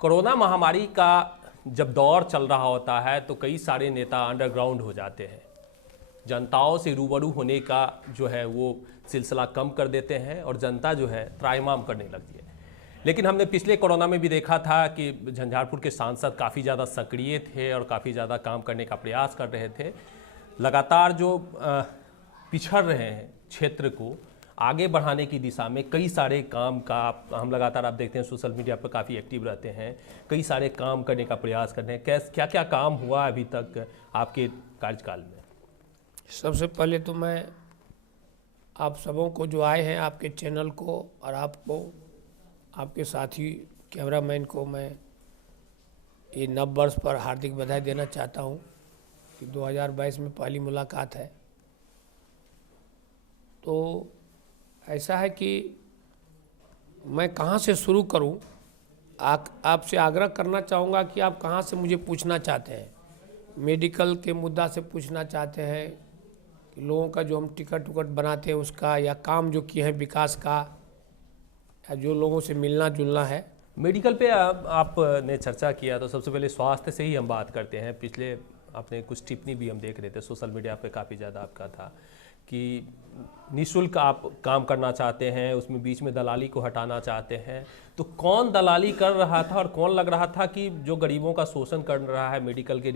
Corona महामारी का जब दौर चल रहा होता है तो कई सारे नेता अंडरग्राउंड हो जाते हैं, जनताओं से रूबरू होने का जो है वो सिलसिला कम कर देते हैं और जनता जो है त्राहिमाम करने लगती है। लेकिन हमने पिछले कोरोना में भी देखा था कि झंझारपुर के सांसद काफ़ी ज़्यादा सक्रिय थे और काफ़ी ज़्यादा काम करने का प्रयास कर रहे थे। लगातार जो पिछड़ रहे हैं क्षेत्र को आगे बढ़ाने की दिशा में कई सारे काम का हम लगातार आप देखते हैं सोशल मीडिया पर काफ़ी एक्टिव रहते हैं, कई सारे काम करने का प्रयास करते हैं। क्या क्या काम हुआ अभी तक आपके कार्यकाल में? सबसे पहले तो मैं आप सबों को जो आए हैं, आपके चैनल को और आपको, आपके साथी कैमरामैन को मैं ये नव वर्ष पर हार्दिक बधाई देना चाहता हूँ कि 2022 में पहली मुलाकात है। तो ऐसा है कि मैं कहाँ से शुरू करूँ, आपसे आग्रह करना चाहूँगा कि आप कहाँ से मुझे पूछना चाहते हैं। मेडिकल के मुद्दा से पूछना चाहते हैं कि लोगों का जो हम टिकट उकट बनाते हैं उसका, या काम जो किए हैं विकास का, या जो लोगों से मिलना जुलना है। मेडिकल पे आपने चर्चा किया तो सबसे पहले स्वास्थ्य से ही हम बात करते हैं। पिछले आपने कुछ टिप्पणी भी हम देख रहे थे सोशल मीडिया पे, काफ़ी ज़्यादा आपका था कि निःशुल्क आप काम करना चाहते हैं, उसमें बीच में दलाली को हटाना चाहते हैं। तो कौन दलाली कर रहा था और कौन लग रहा था कि जो गरीबों का शोषण कर रहा है मेडिकल के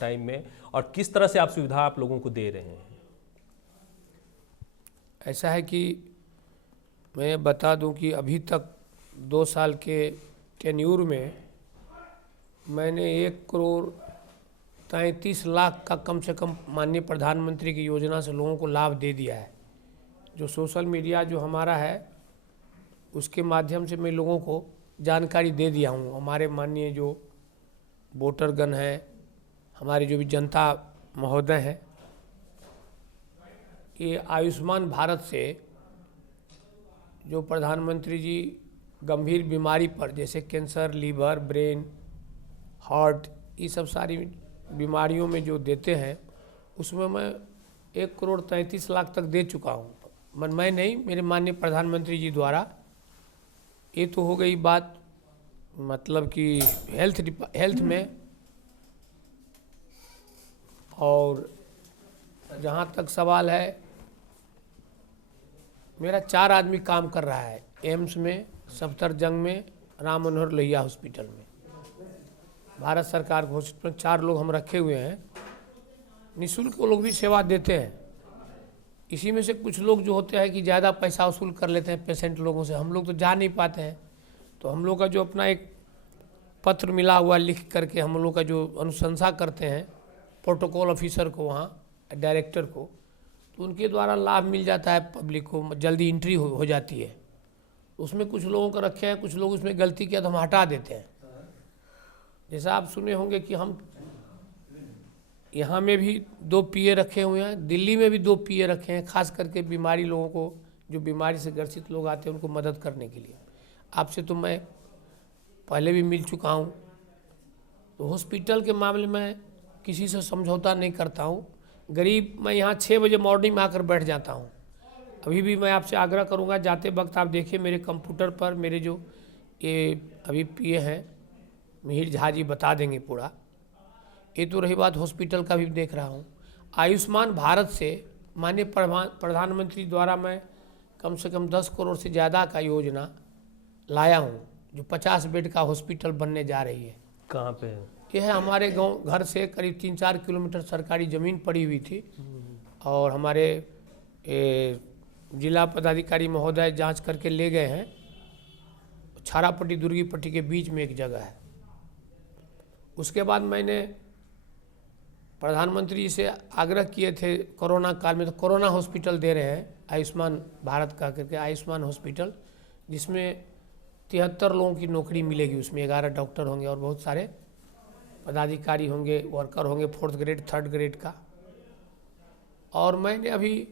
टाइम में, और किस तरह से आप सुविधा आप लोगों को दे रहे हैं? ऐसा है कि मैं बता दूं कि अभी तक 2 साल के टेन्यूर में मैंने 1,33,00,000 का कम से कम माननीय प्रधानमंत्री की योजना से लोगों को लाभ दे दिया है। जो सोशल मीडिया जो हमारा है उसके माध्यम से मैं लोगों को जानकारी दे दिया हूँ। हमारे माननीय जो वोटरगण हैं, हमारे जो भी जनता महोदय हैं, ये आयुष्मान भारत से जो प्रधानमंत्री जी गंभीर बीमारी पर, जैसे कैंसर, लीवर, ब्रेन, हार्ट, ये सब सारी बीमारियों में जो देते हैं उसमें मैं 1,33,00,000 तक दे चुका हूँ। मैं नहीं, मेरे माननीय प्रधानमंत्री जी द्वारा। ये तो हो गई बात मतलब कि हेल्थ में। और जहाँ तक सवाल है, मेरा 4 आदमी काम कर रहा है एम्स में, सफदरजंग में, राम मनोहर लोहिया हॉस्पिटल में। भारत सरकार के हॉस्पिटल में 4 लोग हम रखे हुए हैं। निःशुल्क वो लोग भी सेवा देते हैं। इसी में से कुछ लोग जो होते हैं कि ज़्यादा पैसा वसूल कर लेते हैं पेशेंट लोगों से, हम लोग तो जा नहीं पाते हैं। तो हम लोग का जो अपना एक पत्र मिला हुआ लिख करके हम लोग का जो अनुशंसा करते हैं प्रोटोकॉल ऑफिसर को, वहाँ डायरेक्टर को, तो उनके द्वारा लाभ मिल जाता है पब्लिक को, जल्दी एंट्री हो जाती है। उसमें कुछ लोगों को रखे हैं, कुछ लोग उसमें गलती किया तो हम हटा देते हैं। जैसा आप सुने होंगे कि हम यहाँ में भी 2 पीए रखे हुए हैं, दिल्ली में भी 2 पीए रखे हैं, खास करके बीमारी लोगों को, जो बीमारी से ग्रसित लोग आते हैं उनको मदद करने के लिए। आपसे तो मैं पहले भी मिल चुका हूँ। तो हॉस्पिटल के मामले में किसी से समझौता नहीं करता हूँ। गरीब, मैं यहाँ 6 बजे मॉर्निंग में आकर बैठ जाता हूँ। अभी भी मैं आपसे आग्रह करूँगा, जाते वक्त आप देखिए मेरे कंप्यूटर पर मेरे जो ये अभी पीए हैं, मिहिर झा जी बता देंगे पूरा। ये तो रही बात हॉस्पिटल का भी देख रहा हूँ। आयुष्मान भारत से माननीय प्रधानमंत्री द्वारा मैं कम से कम 10 करोड़ से ज़्यादा का योजना लाया हूँ, जो 50 बेड का हॉस्पिटल बनने जा रही है। कहाँ पे? यह है हमारे गांव, घर से करीब 3-4 किलोमीटर सरकारी ज़मीन पड़ी हुई थी, और हमारे जिला पदाधिकारी महोदय जांच करके ले गए हैं। छारापट्टी दुर्गीपट्टी के बीच में एक जगह है। उसके बाद मैंने प्रधानमंत्री जी से आग्रह किए थे कोरोना काल में, तो कोरोना हॉस्पिटल दे रहे हैं आयुष्मान भारत का करके, आयुष्मान हॉस्पिटल, जिसमें 73 लोगों की नौकरी मिलेगी। उसमें 11 डॉक्टर होंगे और बहुत सारे पदाधिकारी होंगे, वर्कर होंगे, 4th ग्रेड 3rd ग्रेड का। और मैंने अभी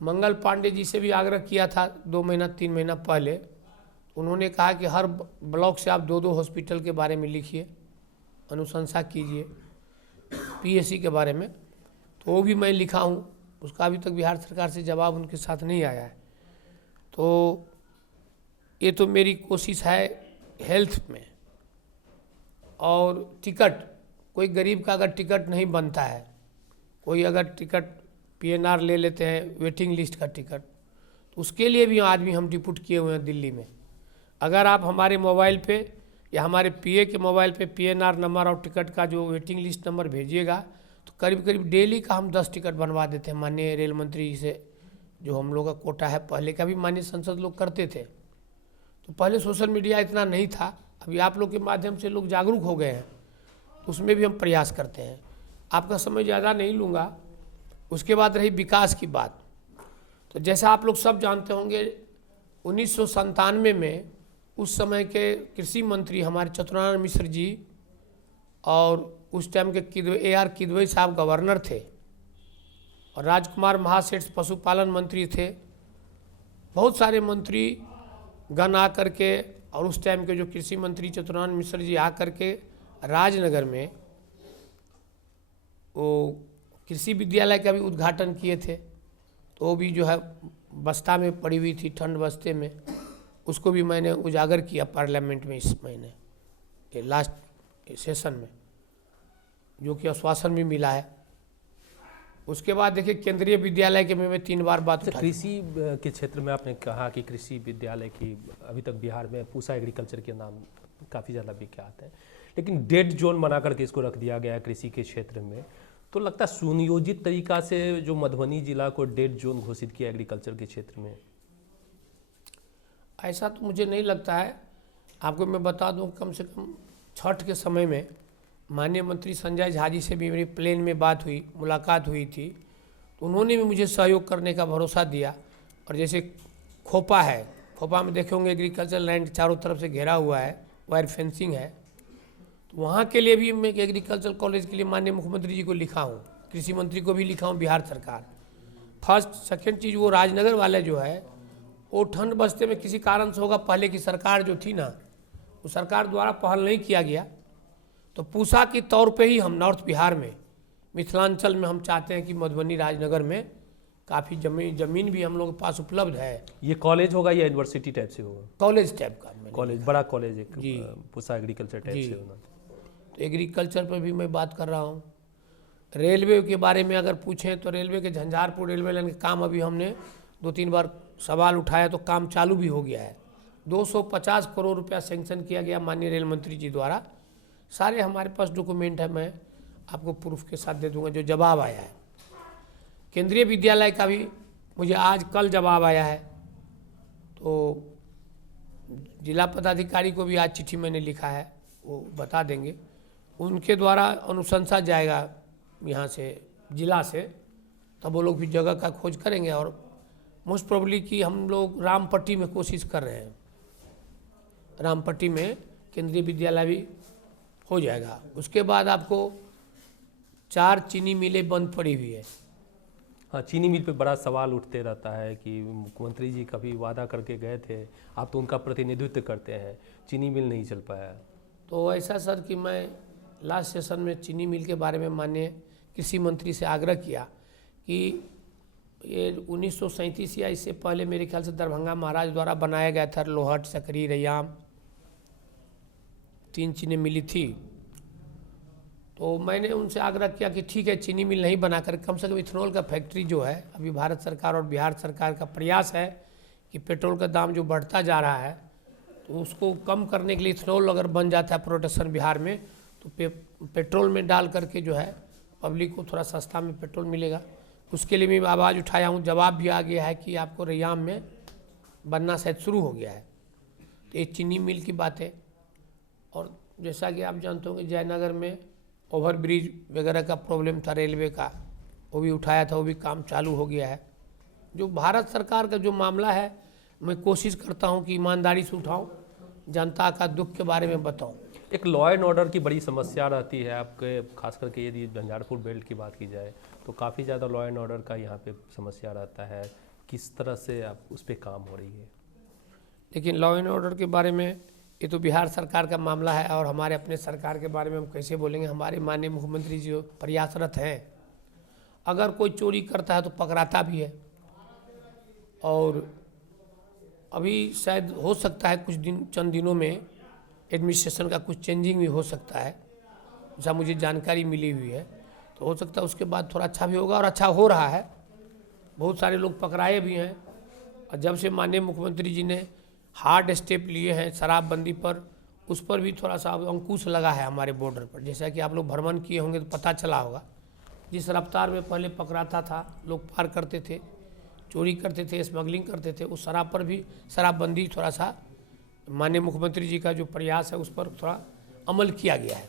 मंगल पांडे जी से भी आग्रह किया था 2 महीना 3 महीना पहले। उन्होंने कहा कि हर ब्लॉक से आप 2-2 हॉस्पिटल के बारे में लिखिए, अनुशंसा कीजिए पीएससी के बारे में। तो वो भी मैं लिखा हूँ, उसका अभी तक बिहार सरकार से जवाब उनके साथ नहीं आया है। तो ये तो मेरी कोशिश है हेल्थ में। और टिकट, कोई गरीब का अगर टिकट नहीं बनता है, कोई अगर टिकट पीएनआर ले लेते हैं वेटिंग लिस्ट का टिकट, तो उसके लिए भी आदमी हम डिप्यूट किए हुए हैं दिल्ली में। अगर आप हमारे मोबाइल पे या हमारे पीए के मोबाइल पे पीएनआर नंबर और टिकट का जो वेटिंग लिस्ट नंबर भेजिएगा तो करीब करीब डेली का हम 10 टिकट बनवा देते हैं माननीय रेल मंत्री जी से। जो हम लोग का कोटा है, पहले का भी माननीय संसद लोग करते थे। तो पहले सोशल मीडिया इतना नहीं था, अभी आप लोग के माध्यम से लोग जागरूक हो गए हैं, तो उसमें भी हम प्रयास करते हैं। आपका समय ज़्यादा नहीं लूँगा। उसके बाद रही विकास की बात, तो जैसा आप लोग सब जानते होंगे 1997 में उस समय के कृषि मंत्री हमारे चतुरानंद मिश्र जी और उस टाइम के AR किदवई साहब गवर्नर थे और राजकुमार महासेठ पशुपालन मंत्री थे। बहुत सारे मंत्री गण आ करके और उस टाइम के जो कृषि मंत्री चतुरानंद मिश्र जी आ करके राजनगर में वो कृषि विद्यालय का भी उद्घाटन किए थे। तो वो भी जो है बस्ता में पड़ी हुई थी, ठंड बस्ते में, उसको भी मैंने उजागर किया पार्लियामेंट में इस महीने ये लास्ट सेशन में, जो कि आश्वासन भी मिला है। उसके बाद देखिए केंद्रीय विद्यालय के में मैं 3 बार बात उठाई। कृषि के क्षेत्र में आपने कहा कि कृषि विद्यालय की अभी तक बिहार में पूसा एग्रीकल्चर के नाम काफ़ी ज़्यादा विख्यात है, लेकिन डेड जोन बना करके इसको रख दिया गया है कृषि के क्षेत्र में। तो लगता है सुनियोजित तरीका से जो मधुबनी जिला को डेड जोन घोषित किया एग्रीकल्चर के क्षेत्र में, ऐसा तो मुझे नहीं लगता है। आपको मैं बता दूं, कम से कम छठ के समय में माननीय मंत्री संजय झा जी से भी मेरी प्लेन में बात हुई, मुलाकात हुई थी, तो उन्होंने भी मुझे सहयोग करने का भरोसा दिया। और जैसे खोपा है, खोपा में देखे होंगे एग्रीकल्चर लैंड चारों तरफ से घेरा हुआ है, वायर फेंसिंग है, तो वहाँ के लिए भी मैं एग्रीकल्चर कॉलेज के लिए माननीय मुख्यमंत्री जी को लिखा हूँ, कृषि मंत्री को भी लिखा हूँ, बिहार सरकार। फर्स्ट सेकेंड चीज़ वो राजनगर वाले जो है वो ठंड बस्ते में किसी कारण से होगा, पहले की सरकार जो थी ना, वो सरकार द्वारा पहल नहीं किया गया। तो पूसा के तौर पे ही हम नॉर्थ बिहार में, मिथिलांचल में हम चाहते हैं कि मधुबनी राजनगर में काफ़ी जमीन भी हम लोग के पास उपलब्ध है। ये कॉलेज होगा या यूनिवर्सिटी टाइप से होगा? कॉलेज टाइप का कॉलेज, बड़ा कॉलेज एक जी, पूसा एग्रीकल्चर टाइप से होना। तो एग्रीकल्चर पर भी मैं बात कर रहा हूँ। रेलवे के बारे में अगर पूछें तो रेलवे के झंझारपुर रेलवे लाइन के काम अभी हमने 2-3 बार सवाल उठाया तो काम चालू भी हो गया है। 250 करोड़ रुपया सेंक्शन किया गया माननीय रेल मंत्री जी द्वारा। सारे हमारे पास डॉक्यूमेंट है, मैं आपको प्रूफ के साथ दे दूंगा जो जवाब आया है। केंद्रीय विद्यालय का भी मुझे आज कल जवाब आया है, तो जिला पदाधिकारी को भी आज चिट्ठी मैंने लिखा है, वो बता देंगे। उनके द्वारा अनुशंसा जाएगा यहाँ से जिला से, तब वो लोग भी जगह का खोज करेंगे और मोस्ट प्रोबेबली कि हम लोग रामपट्टी में कोशिश कर रहे हैं, रामपट्टी में केंद्रीय विद्यालय भी हो जाएगा। उसके बाद आपको 4 चीनी मिलें बंद पड़ी हुई है। हाँ, चीनी मिल पे बड़ा सवाल उठते रहता है कि मुख्यमंत्री जी कभी वादा करके गए थे, आप तो उनका प्रतिनिधित्व करते हैं, चीनी मिल नहीं चल पाया। तो ऐसा सर कि मैं लास्ट सेशन में चीनी मिल के बारे में माननीय कृषि मंत्री से आग्रह किया कि ये 1937 या इससे पहले मेरे ख्याल से दरभंगा महाराज द्वारा बनाया गया था, लोहट, सकरी, रैयाम 3 चीनी मिली थी। तो मैंने उनसे आग्रह किया कि ठीक है, चीनी मिल नहीं बनाकर कम से कम इथेनॉल का फैक्ट्री जो है, अभी भारत सरकार और बिहार सरकार का प्रयास है कि पेट्रोल का दाम जो बढ़ता जा रहा है तो उसको कम करने के लिए इथेनॉल अगर बन जाता है प्रोडक्शन बिहार में, तो पेट्रोल में डाल करके जो है पब्लिक को थोड़ा सस्ता में पेट्रोल मिलेगा। उसके लिए मैं आवाज़ उठाया हूँ, जवाब भी आ गया है कि आपको रैयाम में बनना शायद शुरू हो गया है। तो ये चीनी मिल की बात है। और जैसा कि आप जानते हो कि जयनगर में ओवर ब्रिज वगैरह का प्रॉब्लम था रेलवे का, वो भी उठाया था, वो भी काम चालू हो गया है। जो भारत सरकार का जो मामला है, मैं कोशिश करता हूं कि ईमानदारी से उठाऊं, जनता का दुख के बारे में बताऊं। एक लॉ एंड ऑर्डर की बड़ी समस्या रहती है आपके, खास करके यदि झंझारपुर बेल्ट की बात की जाए तो काफ़ी ज़्यादा लॉ एंड ऑर्डर का यहाँ पे समस्या रहता है। किस तरह से आप उस पर काम हो रही है? लेकिन लॉ एंड ऑर्डर के बारे में ये तो बिहार सरकार का मामला है और हमारे अपने सरकार के बारे में हम कैसे बोलेंगे। हमारे माननीय मुख्यमंत्री जी प्रयासरत हैं, अगर कोई चोरी करता है तो पकड़ाता भी है। और अभी शायद हो सकता है कुछ दिन, चंद दिनों में एडमिनिस्ट्रेशन का कुछ चेंजिंग भी हो सकता है, जैसा मुझे जानकारी मिली हुई है। तो हो सकता है उसके बाद थोड़ा अच्छा भी होगा, और अच्छा हो रहा है। बहुत सारे लोग पकड़ाए भी हैं, और जब से माननीय मुख्यमंत्री जी ने हार्ड स्टेप लिए हैं शराबबंदी पर, उस पर भी थोड़ा सा अब अंकुश लगा है हमारे बॉर्डर पर। जैसा कि आप लोग भ्रमण किए होंगे तो पता चला होगा, जिस रफ्तार में पहले पकड़ाता था, लोग पार करते थे, चोरी करते थे, स्मगलिंग करते थे, उस शराब पर भी शराबबंदी थोड़ा सा माननीय मुख्यमंत्री जी का जो प्रयास है उस पर थोड़ा अमल किया गया है।